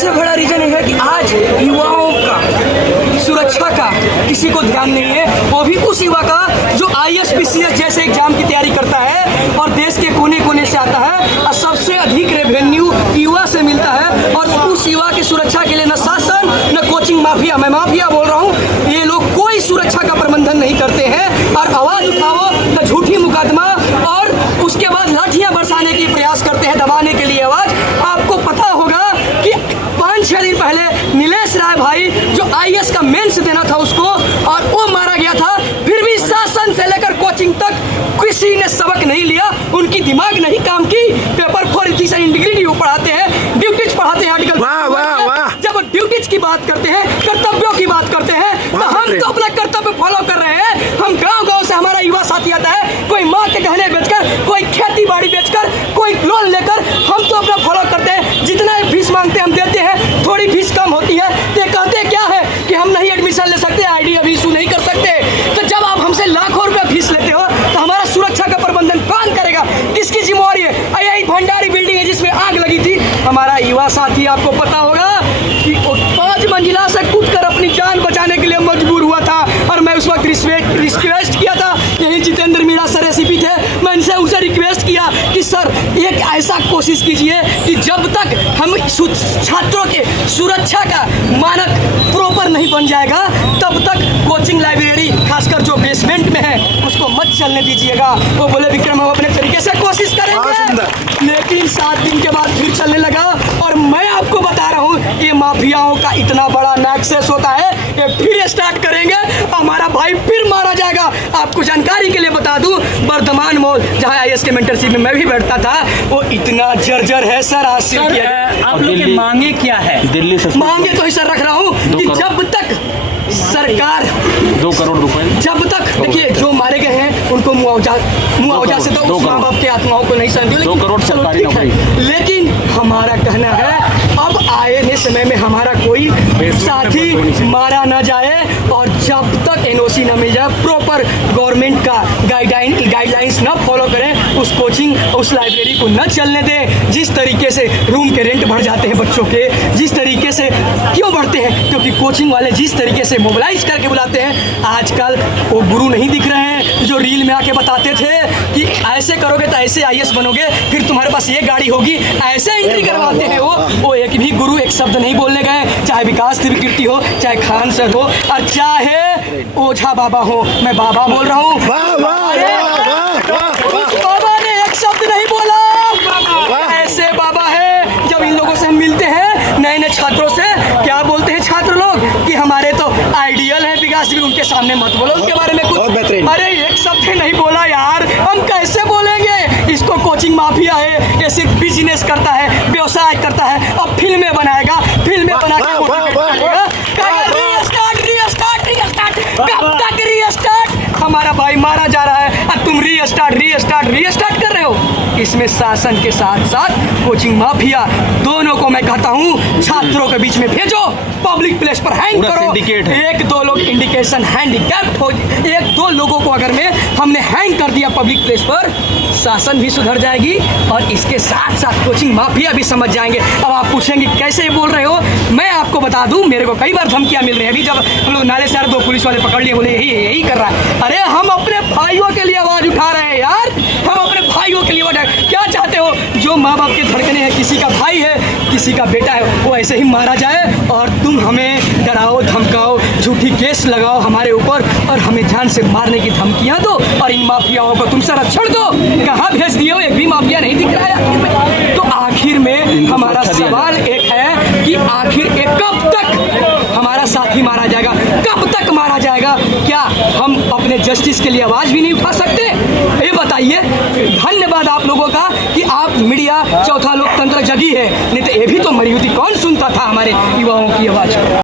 सबसे बड़ा रीजन है कि आज युवाओं का सुरक्षा का किसी को ध्यान नहीं है, वो भी उस युवा का जो IAS PCS जैसे एग्जाम की तैयारी करता है और देश के कोने कोने से आता है और सबसे अधिक रेवेन्यू युवा से मिलता है। और उस युवा की सुरक्षा के लिए न शासन न कोचिंग माफिया, मैं माफिया बोल रहा हूँ, ये लोग कोई सुरक्षा का प्रबंधन नहीं करते हैं। और आवाज उठाओ तो झूठी मुकदमा और उसके बाद लाठियां बरसाने की प्रयास करते हैं दबाने के लिए आवाज। आपको पता होगा कि 5-6 दिन पहले नीलेश राय भाई जो IAS का मेंस देना था उसको, और वो मारा गया था, फिर भी शासन से लेकर कोचिंग तक किसी ने सबक नहीं लिया, उनकी दिमाग नहीं काम की। पेपर 4 इथिक्स एंड इंटीग्रिटी वो पढ़ाते हैं, ड्यूटीज पढ़ाते हैं, आर्टिकल जब ड्यूटीज की बात करते हैं, कर्तव्यों की बात करते हैं, तो हम तो अपना कर्तव्य फॉलो कर रहे हैं। हम गांव-गांव से हमारा युवा साथी आता है, कोई माँ के गहने बेचकर, कोई खेती बाड़ी बेचकर, कोई लोन लेकर, हम तो अपना फॉलो करते हैं। जितना फीस मांगते हैं हम देते हैं, थोड़ी फीस कम होती है तो कहते क्या है कि हम नहीं एडमिशन ले सकते, ID अभी इशू नहीं कर सकते। तो जब आप हमसे लाखों रुपया फीस लेते हो तो हमारा सुरक्षा का प्रबंधन कौन करेगा? किसकी जिम्मेवारी है? यही भंडारी बिल्डिंग है जिसमें आग लगी थी, हमारा युवा साथी आपको पता होगा कि 5 मंजिला से कूदकर अपनी जान बचाने के लिए मजबूर हुआ था। और मैं उस वक्त रिक्वेस्ट किया था, यही जितेंद्र मीणा सर रेसिपी थे, मैं इनसे उसे रिक्वेस्ट किया कि सर एक ऐसा कोशिश कीजिए कि जब तक हम छात्रों के सुरक्षा का मानक प्रॉपर नहीं बन जाएगा तब तक कोचिंग लाइब्रेरी खासकर जो बेसमेंट में है उसको मत चलने दीजिएगा। वो बोले विक्रम हम अपने तरीके से कोशिश करेंगे, लेकिन 7 दिन के बाद फिर चलने लगा। और मैं आपको बता रहा हूँ ये माफियाओं का इतना बड़ा नेक्सस होता है, ये फिर स्टार्ट करेंगे, हमारा भाई फिर मारा जाएगा। आपको जानकारी के लिए बता दूं, वर्धमान मॉल जहाँ IAS के मेंटरशिप में मैं भी बैठता था, वो इतना जर्जर है सर। आज आप लोग की मांगे क्या है? दिल्ली से मांगे तो सर रख रहा हूँ कि जब तक सरकार 2 करोड़ रुपए, जब तक देखिए जो मारे गए हैं उनको मुआवजा से तो उस माँ बाप की आत्माओं को नहीं सहती, 2 करोड़ सरकारी नौकरी। लेकिन हमारा कहना है अब आए समय में हमारा कोई साथी मारा ना जाए, और जब तक NOC ना मिल जाए, प्रॉपर गवर्नमेंट का गाइडलाइंस ना फॉलो करें, उस कोचिंग उस लाइब्रेरी को न चलने दें। जिस तरीके से रूम के रेंट बढ़ जाते हैं बच्चों के, जिस तरीके से क्यों बढ़ते हैं, क्योंकि कोचिंग वाले जिस तरीके से मोबिलाइज करके बुलाते हैं, आजकल वो गुरु नहीं दिख रहे हैं जो रील में आके बताते थे कि ऐसे करोगे तो ऐसे IAS बनोगे, फिर तुम्हारे पास ये गाड़ी होगी, ऐसे एंट्री करवाते हैं। वो एक भी गुरु एक शब्द नहीं बोलने गए, चाहे विकास त्रिकीर्ति हो, चाहे खान सर हो, और चाहे ओझा बाबा हो। मैं बाबा बोल रहा हूँ, बाबा ने एक शब्द नहीं बोला, ऐसे बाबा है। जब इन लोगों से हम मिलते हैं नए छात्रों से, क्या बोलते हैं छात्र लोग कि हमारे तो आइडियल है विकास भी, उनके सामने मत बोलो उनके बारे में कुछ। अरे एक शब्द नहीं बोला यार, हम कैसे बोलेंगे? इसको कोचिंग माफिया है, ये सिर्फ बिजनेस करता है, व्यवसाय करता है, और फिल्में बनाएगा, फिल्में बना के कब तक रीस्टार्ट? हमारा भाई मारा जा रहा है और तुम रीस्टार्ट कर रहे हो। इसमें शासन के साथ साथ कोचिंग माफिया दोनों को मैं कहता हूँ छात्रों के बीच में भेजो, पब्लिक प्लेस पर हैंग करो। 1-2 लोग इंडिकेशन हैंडीकैप्ट हो, 1-2 लोगों को अगर हमने हैंग कर दिया पब्लिक प्लेस पर, शासन भी सुधर जाएगी और इसके साथ साथ कोचिंग माफिया भी समझ जाएंगे। अब आप पूछेंगे कैसे बोल रहे हो, मैं आपको बता दूं, मेरे को कई बार धमकियां मिल रही है। अभी जब हम लोग नाले से 2 पुलिस वाले पकड़ लिए, बोले यही कर रहा है। अरे हम अपने भाइयों के लिए आवाज उठा रहे हैं यार, हम अपने भाइयों के लिए क्या चाहते हो? जो माँ बाप के धड़कने हैं, किसी का भाई है, किसी का बेटा है, वो ऐसे ही मारा जाए और तुम हमें डराओ, धमकाओ, झूठी केस लगाओ हमारे ऊपर और हमें जान से मारने की धमकियां दो, और इन माफियाओं को तुम संरक्षण दो। कहाँ भेज दिए हो? एक भी माफिया नहीं दिख रहा है आखिर में। तो आखिर में हमारा सवाल एक है कि आखिर कब तक हमारा साथी मारा जाएगा, कब तक मारा जाएगा? क्या हम अपने जस्टिस के लिए आवाज भी नहीं उठा सकते? ये बताइए। धन्यवाद आप लोगों का कि आप मीडिया चौथा लोकतंत्र जगी है, नहीं तो ये भी तो मरी होती, कौन सुनता था हमारे युवाओं की आवाज।